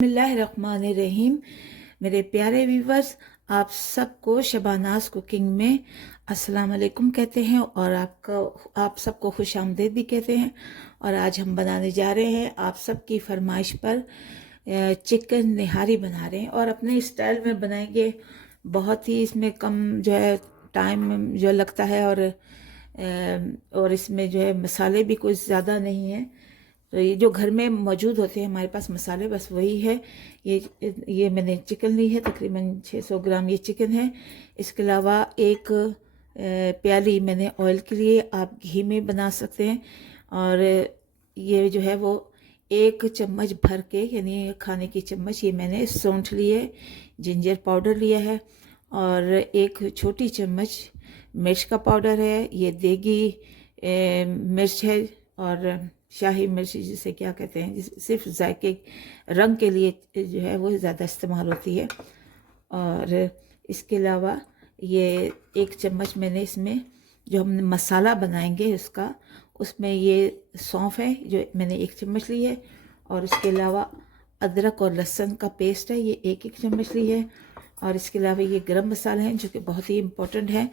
बिस्मिल्लाहिर्रहमानिर्रहीम। मेरे प्यारे व्यूवर्स, आप सबको शबानाज कुकिंग में अस्सलाम वालेकुम कहते हैं और आप सबको खुश आमदीद भी कहते हैं। और आज हम बनाने जा रहे हैं आप सबकी फरमाइश पर चिकन निहारी बना रहे हैं और अपने स्टाइल में बनाएंगे। बहुत ही इसमें कम जो है टाइम जो लगता है और इसमें जो है मसाले भी कुछ ज़्यादा नहीं हैं। तो ये जो घर में मौजूद होते हैं हमारे पास मसाले, बस वही है। ये मैंने चिकन ली है, तकरीबन 600 ग्राम ये चिकन है। इसके अलावा एक प्याली मैंने ऑयल के लिए, आप घी में बना सकते हैं। और ये जो है वो 1 चम्मच भर के, यानी खाने की चम्मच, ये मैंने सौंठ ली है। जिंजर पाउडर लिया है और 1 छोटी चम्मच मिर्च का पाउडर है। ये देगी मिर्च है और शाही मिर्च जिसे क्या कहते हैं, सिर्फ जायके रंग के लिए जो है वो ज़्यादा इस्तेमाल होती है। और इसके अलावा ये 1 चम्मच मैंने इसमें जो हम मसाला बनाएंगे उसमें ये सौंफ है जो मैंने 1 चम्मच ली है। और इसके अलावा अदरक और लहसुन का पेस्ट है, ये 1 चम्मच ली है। और इसके अलावा ये गरम मसाला है जो कि बहुत ही इम्पोर्टेंट है।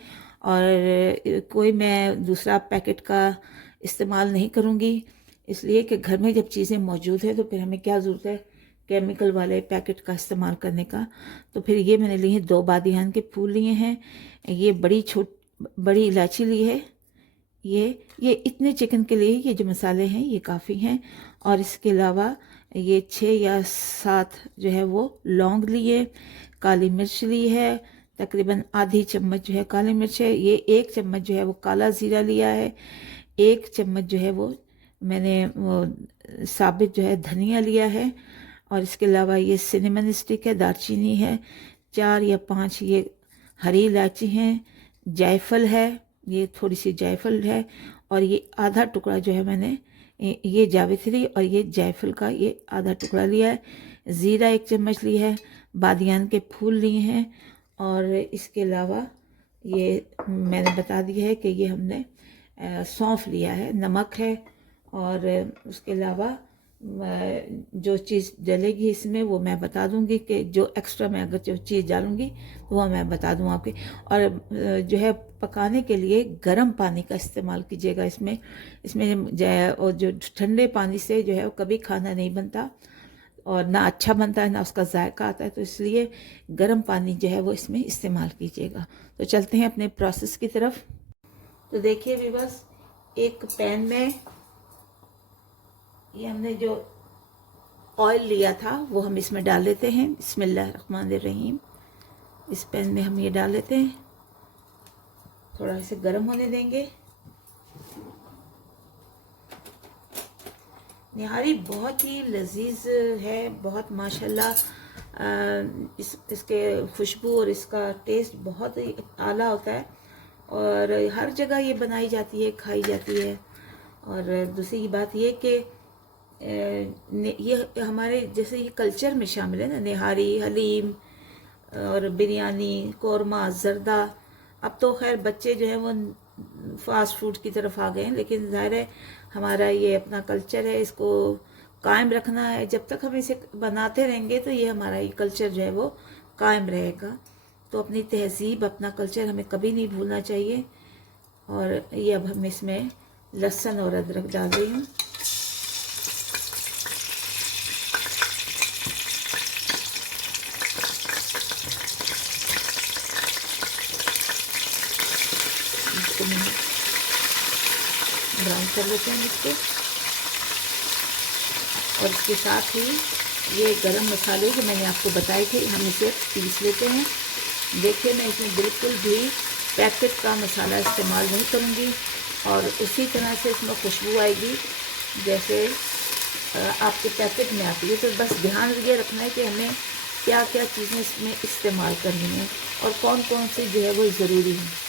और कोई मैं दूसरा पैकेट का इस्तेमाल नहीं करूँगी, इसलिए कि घर में जब चीज़ें मौजूद है तो फिर हमें क्या ज़रूरत है केमिकल वाले पैकेट का इस्तेमाल करने का। तो फिर ये मैंने लिए हैं 2 बादियान के फूल लिए हैं। ये बड़ी इलायची ली है। ये इतने चिकन के लिए ये जो मसाले हैं ये काफ़ी हैं। और इसके अलावा ये 6 या 7 जो है वो लौंग लिए, काली मिर्च ली है, तकरीबन आधी चम्मच जो है काली मिर्च है। ये 1 चम्मच जो है वो काला ज़ीरा लिया है। 1 चम्मच जो है वो मैंने वो साबित जो है धनिया लिया है। और इसके अलावा ये सिनेमन स्टिक है, दालचीनी है, 4 या 5 ये हरी इलायची हैं, जायफल है, ये थोड़ी सी जायफल है। और ये आधा टुकड़ा जो है मैंने ये जावित्री और ये जायफल का ये आधा टुकड़ा लिया है। ज़ीरा 1 चम्मच लिया है, बादियान के फूल लिए हैं। और इसके अलावा ये मैंने बता दिया है कि ये हमने सौंफ लिया है, नमक है। और उसके अलावा जो चीज़ डलेगी इसमें वो मैं बता दूंगी कि जो एक्स्ट्रा मैं अगर जो चीज़ डालूंगी तो वो मैं बता दूँ आपके। और जो है पकाने के लिए गर्म पानी का इस्तेमाल कीजिएगा इसमें और जो ठंडे पानी से जो है वो कभी खाना नहीं बनता और ना अच्छा बनता है ना उसका जायका आता है। तो इसलिए गर्म पानी जो है वो इसमें इस्तेमाल कीजिएगा। तो चलते हैं अपने प्रोसेस की तरफ। तो देखिए व्यूअर्स, एक पैन में ये हमने जो ऑयल लिया था वो हम इसमें डाल लेते हैं। बिस्मिल्लाहिर्रहमानिर्रहीम। इस पैन में हम ये डाल लेते हैं, थोड़ा इसे गर्म होने देंगे। निहारी बहुत ही लजीज है, बहुत माशाल्लाह। इसके खुशबू और इसका टेस्ट बहुत ही आला होता है और हर जगह ये बनाई जाती है, खाई जाती है। और दूसरी बात ये कि ये हमारे जैसे ये कल्चर में शामिल है ना, निहारी, हलीम और बिरयानी, कौरमा, जर्दा। अब तो खैर बच्चे जो हैं वो फास्ट फूड की तरफ आ गए हैं, लेकिन ज़ाहिर है हमारा ये अपना कल्चर है, इसको कायम रखना है। जब तक हम इसे बनाते रहेंगे तो ये हमारा ये कल्चर जो है वो कायम रहेगा। तो अपनी तहजीब, अपना कल्चर हमें कभी नहीं भूलना चाहिए। और ये अब हम इसमें लहसुन और अदरक डाल रही हूँ। ब्राउन कर लेते हैं इसको। और इसके साथ ही ये गरम मसाले जो मैंने आपको बताए थे हम इसे पीस लेते हैं। देखिए मैं इसमें बिल्कुल भी पैकेट का मसाला इस्तेमाल नहीं करूँगी और उसी तरह से इसमें खुशबू आएगी जैसे आपके पैकेट में आती है। तो बस ध्यान ये रखना है कि हमें क्या क्या चीज़ें इसमें इस्तेमाल करनी है और कौन कौन सी जो है वो ज़रूरी है।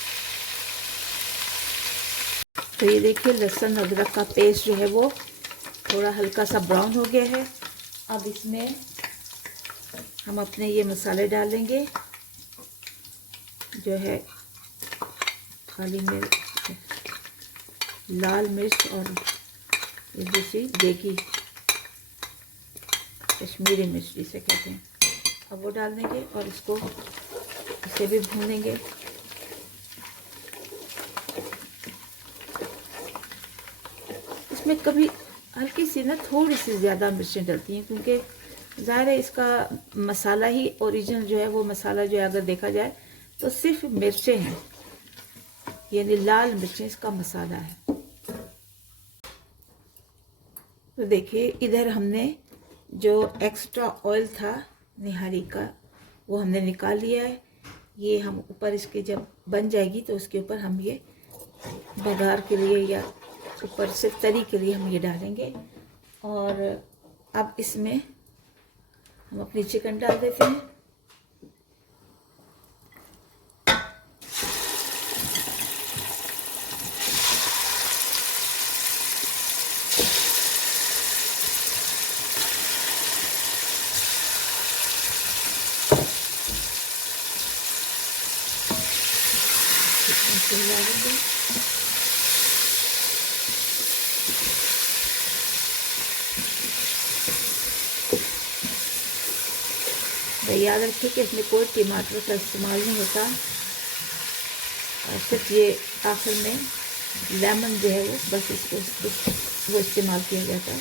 तो ये देखिए लहसुन अदरक का पेस्ट जो है वो थोड़ा हल्का सा ब्राउन हो गया है। अब इसमें हम अपने ये मसाले डालेंगे जो है काली मिर्च, लाल मिर्च और ये दूसरी देगी कश्मीरी मिर्च जिसे कहते हैं। अब वो डाल देंगे और इसको इसे भी भूनेंगे। इसमें कभी हल्की सी ना थोड़ी सी ज़्यादा मिर्चें डलती हैं, क्योंकि ज़ाहिर है इसका मसाला ही ओरिजिनल जो है, वो मसाला जो है अगर देखा जाए तो सिर्फ मिर्चें हैं, यानी लाल मिर्चें इसका मसाला है। तो देखिए इधर हमने जो एक्स्ट्रा ऑयल था निहारी का वो हमने निकाल लिया है। ये हम ऊपर इसके जब बन जाएगी तो उसके ऊपर हम ये बघार के लिए या ऊपर से तरी के लिए हम ये डालेंगे। और अब इसमें हम अपनी चिकन डाल देते हैं। याद रखिए कि इसमें कोई टमाटर का इस्तेमाल नहीं होता, और सिर्फ ये आखिर में लेमन जो है वो बस इसको वो इस्तेमाल किया जाता है।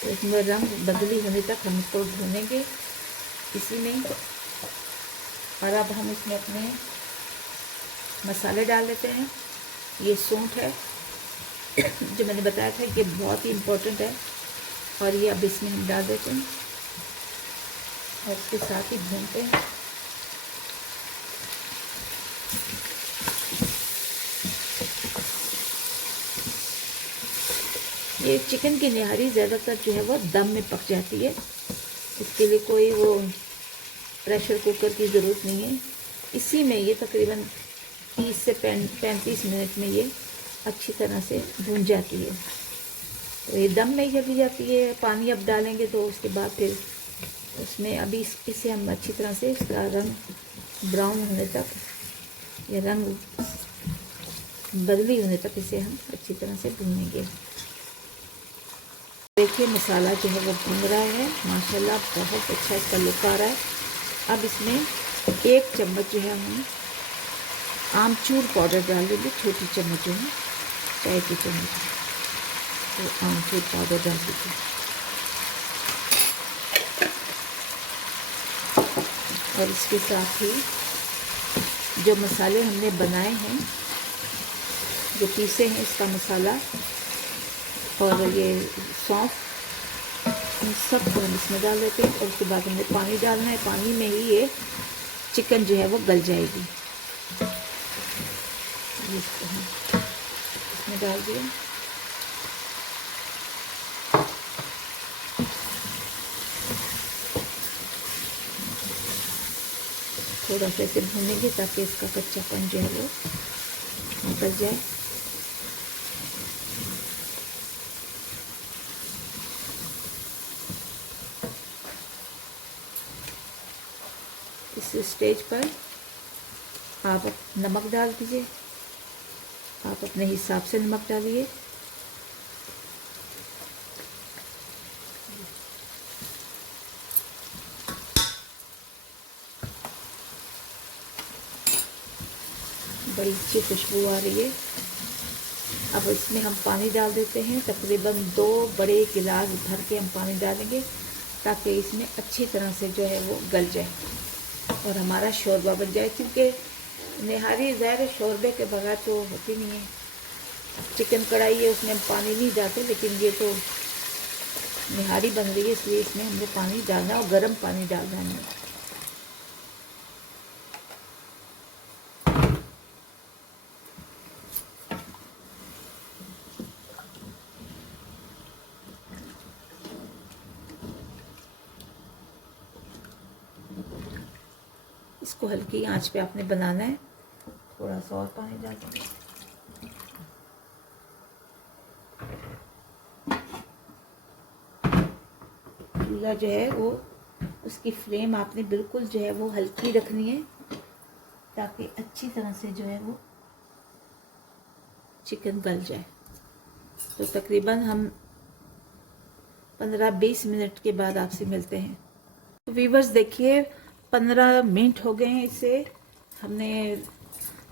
तो इसमें रंग बदली होने तक हम इसको भूनेंगे इसी में। और अब हम इसमें अपने मसाले डाल देते हैं। ये सूंठ है जो मैंने बताया था कि बहुत ही इम्पोर्टेंट है, और ये अब इसमें हम डाल देते हैं और इसके साथ ही भूनते हैं। ये चिकन की निहारी ज़्यादातर जो है वो दम में पक जाती है, इसके लिए कोई वो प्रेशर कुकर की ज़रूरत नहीं है। इसी में ये तकरीबन 30 से 35 मिनट में ये अच्छी तरह से भून जाती है। तो ये दम में ही चली जाती है। पानी अब डालेंगे तो उसके बाद फिर उसमें अभी इसे हम अच्छी तरह से इसका रंग ब्राउन होने तक, ये रंग बदली होने तक इसे हम अच्छी तरह से भूनेंगे। देखिए मसाला जो है वो भून रहा है, माशाल्लाह बहुत अच्छा इसका लुक आ रहा है। अब इसमें 1 चम्मच जो है हम आमचूर पाउडर डाल देंगे, छोटी चम्मच जो है चाय की चम्मच, तो आमचूर पाउडर डाल दीजिए। और इसके साथ ही जो मसाले हमने बनाए हैं, जो पीसे हैं इसका मसाला और ये सौंफ, इन सब को हम इसमें डाल देते हैं। और उसके बाद हमें पानी डालना है। पानी में ही ये चिकन जो है वो गल जाएगी। इसको हम इसमें डाल दिया। थोड़ा सा इसे भूनेंगे ताकि इसका कच्चापन जो है वो निकल जाए। इस स्टेज पर आप नमक डाल दीजिए, आप अपने हिसाब से नमक डालिए। बड़ी अच्छी खुशबू आ रही है। अब इसमें हम पानी डाल देते हैं, तकरीबन 2 बड़े गिलास भर के हम पानी डालेंगे ताकि इसमें अच्छी तरह से जो है वो गल जाए और हमारा शोरबा बन जाए। क्योंकि निहारी ज़ाहिर शोरबे के बगैर तो होती नहीं है। अब चिकन कढ़ाई है उसमें हम पानी नहीं डालते, लेकिन ये तो निहारी बन रही है इसलिए इसमें हमने पानी डालना और गर्म पानी डालना है। इसको हल्की आंच पे आपने बनाना है। थोड़ा सा और पानी डाल देंगे। चूल्हा जो है वो उसकी फ्लेम आपने बिल्कुल जो है वो हल्की रखनी है ताकि अच्छी तरह से जो है वो चिकन गल जाए। तो तकरीबन हम 15-20 मिनट के बाद आपसे मिलते हैं। तो वीवर्स देखिए 15 मिनट हो गए हैं इसे हमने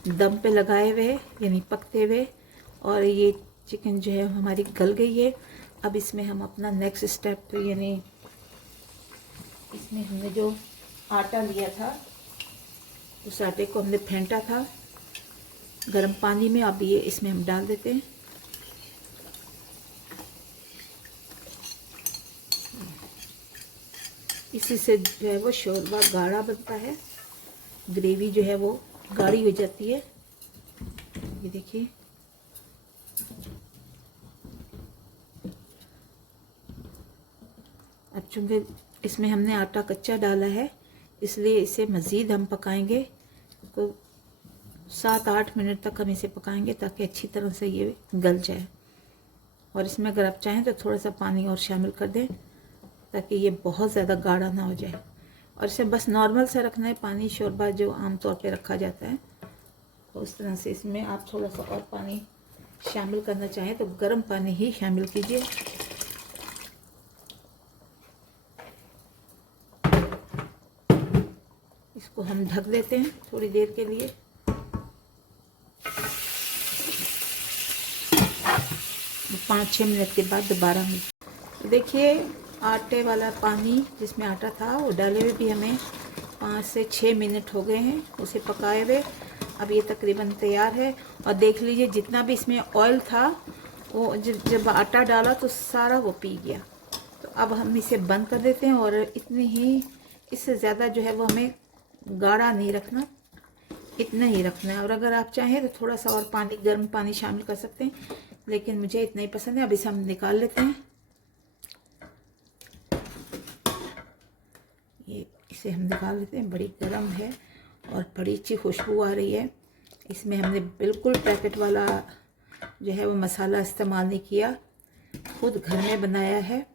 दम पे लगाए हुए यानी पकते हुए, और ये चिकन जो है हमारी गल गई है। अब इसमें हम अपना नेक्स्ट स्टेप यानी इसमें हमने जो आटा लिया था उस आटे को हमने फेंटा था गर्म पानी में। अब ये इसमें हम डाल देते हैं। इसी से जो है वो शोरबा गाढ़ा बनता है, ग्रेवी जो है वो गाढ़ी हो जाती है। ये देखिए अब चूँकि इसमें हमने आटा कच्चा डाला है इसलिए इसे मज़ीद हम पकाएंगे। तो 7-8 मिनट तक हम इसे पकाएंगे ताकि अच्छी तरह से ये गल जाए। और इसमें अगर आप चाहें तो थोड़ा सा पानी और शामिल कर दें ताकि ये बहुत ज़्यादा गाढ़ा ना हो जाए। और इसे बस नॉर्मल सा रखना है, पानी शोरबा जो आम तौर पे रखा जाता है तो उस तरह से इसमें आप थोड़ा सा और पानी शामिल करना चाहें तो गर्म पानी ही शामिल कीजिए। इसको हम ढक देते हैं थोड़ी देर के लिए। 5-6 मिनट के बाद दोबारा हम देखिए आटे वाला पानी जिसमें आटा था वो डाले हुए भी हमें 5 से 6 मिनट हो गए हैं उसे पकाए हुए। अब ये तकरीबन तैयार है। और देख लीजिए जितना भी इसमें ऑयल था वो जब आटा डाला तो सारा वो पी गया। तो अब हम इसे बंद कर देते हैं। और इतनी ही, इससे ज़्यादा जो है वो हमें गाढ़ा नहीं रखना, इतना ही रखना है। और अगर आप चाहें तो थोड़ा सा और पानी, गर्म पानी शामिल कर सकते हैं, लेकिन मुझे इतना ही पसंद है। अब इसे हम निकाल लेते हैं। ये इसे हम निकाल लेते हैं। बड़ी गर्म है और बड़ी अच्छी खुशबू आ रही है। इसमें हमने बिल्कुल पैकेट वाला जो है वो मसाला इस्तेमाल नहीं किया, खुद घर में बनाया है।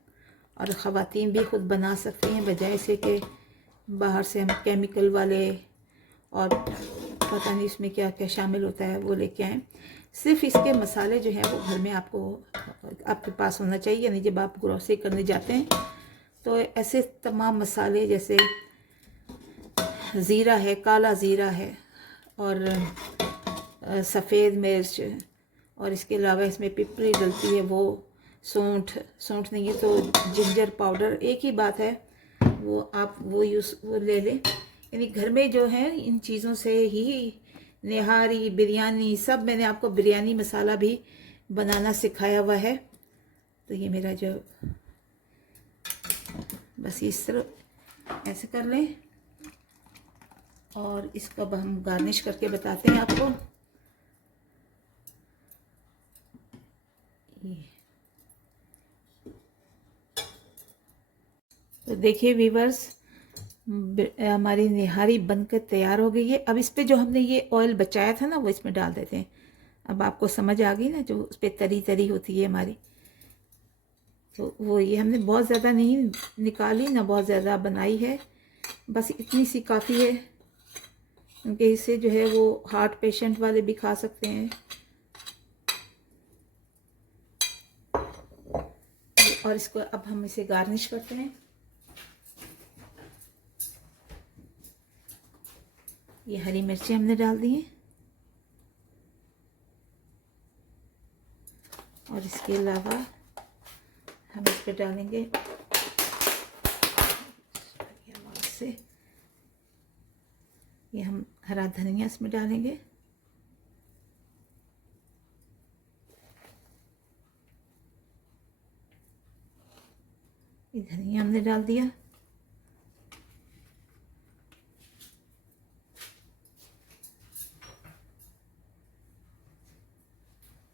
और ख़वातीन भी खुद बना सकती हैं बजाय से कि बाहर से हम केमिकल वाले और पता नहीं इसमें क्या क्या शामिल होता है वो लेके आएँ। सिर्फ इसके मसाले जो हैं वो घर में आपको आपके पास होना चाहिए। यानी जब आप ग्रोसरी करने जाते हैं तो ऐसे तमाम मसाले जैसे ज़ीरा है, काला ज़ीरा है और सफ़ेद मिर्च, और इसके अलावा इसमें पिपरी डलती है, वो सौंठ नहीं है तो जिंजर पाउडर, एक ही बात है, वो आप वो ले लें। यानी घर में जो है इन चीज़ों से ही निहारी, बिरयानी, सब मैंने आपको बिरयानी मसाला भी बनाना सिखाया हुआ है। तो ये मेरा जो बस इस तरह ऐसे कर लें। और इसको अब हम गार्निश करके बताते हैं आपको। तो देखिए वीवर्स हमारी निहारी बनकर तैयार हो गई है। अब इस पे जो हमने ये ऑयल बचाया था ना वो इसमें डाल देते हैं। अब आपको समझ आ गई ना, जो उस पर तरी तरी होती है हमारी, तो वो ये हमने बहुत ज़्यादा नहीं निकाली ना बहुत ज़्यादा बनाई है, बस इतनी सी काफ़ी है। क्योंकि इससे जो है वो हार्ट पेशेंट वाले भी खा सकते हैं। और इसको अब हम इसे गार्निश करते हैं। ये हरी मिर्ची हमने डाल दी हैं और इसके अलावा हम इस पर डालेंगे से ये हम हरा धनिया इसमें डालेंगे। ये धनिया हमने डाल दिया।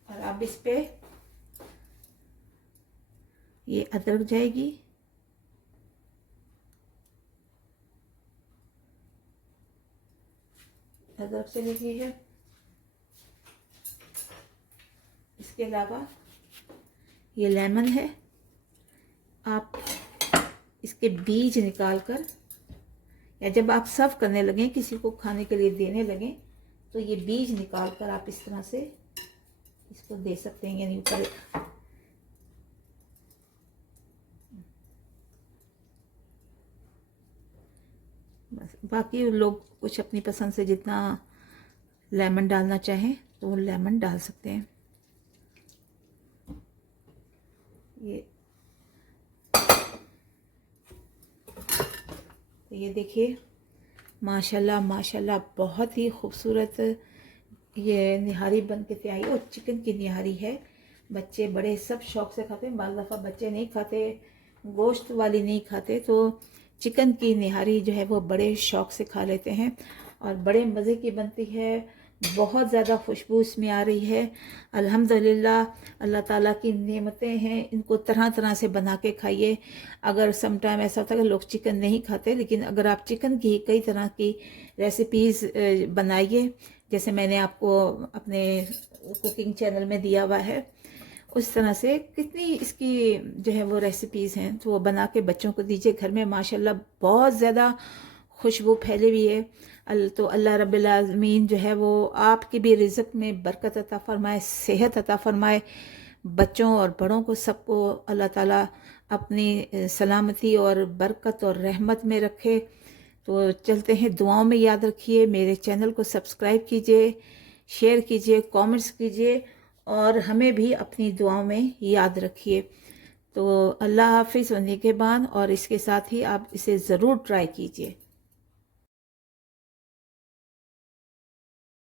और अब इस पे ये अदरक जाएगी, अदरक चली गई है। इसके अलावा ये लेमन है, आप इसके बीज निकाल कर या जब आप सर्व करने लगें, किसी को खाने के लिए देने लगें, तो ये बीज निकाल कर आप इस तरह से इसको दे सकते हैं। यानी ऊपर बस, बाकी लोग कुछ अपनी पसंद से जितना लेमन डालना चाहें तो वो लेमन डाल सकते हैं। ये देखिए, माशाल्लाह माशाल्लाह बहुत ही खूबसूरत ये निहारी बन के तैयार। और चिकन की निहारी है, बच्चे बड़े सब शौक से खाते हैं। बाज़ दफ़ा बच्चे नहीं खाते, गोश्त वाली नहीं खाते, तो चिकन की निहारी जो है वो बड़े शौक से खा लेते हैं और बड़े मज़े की बनती है। बहुत ज़्यादा खुशबू इसमें आ रही है। अल्हम्दुलिल्लाह, अल्लाह ताला की नेमतें हैं, इनको तरह तरह से बना के खाइए। अगर सम टाइम ऐसा होता है कि लोग चिकन नहीं खाते, लेकिन अगर आप चिकन की कई तरह की रेसिपीज़ बनाइए, जैसे मैंने आपको अपने कुकिंग चैनल में दिया हुआ है, उस तरह से कितनी इसकी जो है वो रेसिपीज़ हैं, तो वो बना के बच्चों को दीजिए। घर में माशाल्लाह बहुत ज़्यादा खुशबू फैली हुई है। तो अल्लाह रब्बिल आलमीन जो है वो आपकी भी रिज़्क़ में बरकत अता फ़रमाए, सेहत अता फ़रमाए। बच्चों और बड़ों को सबको अल्लाह ताला अपनी सलामती और बरकत और रहमत में रखे। तो चलते हैं, दुआओं में याद रखिए। मेरे चैनल को सब्सक्राइब कीजिए, शेयर कीजिए, कमेंट्स कीजिए और हमें भी अपनी दुआओं में याद रखिए। तो अल्लाह हाफिज़, वंदे के बाद। और इसके साथ ही आप इसे ज़रूर ट्राई कीजिए।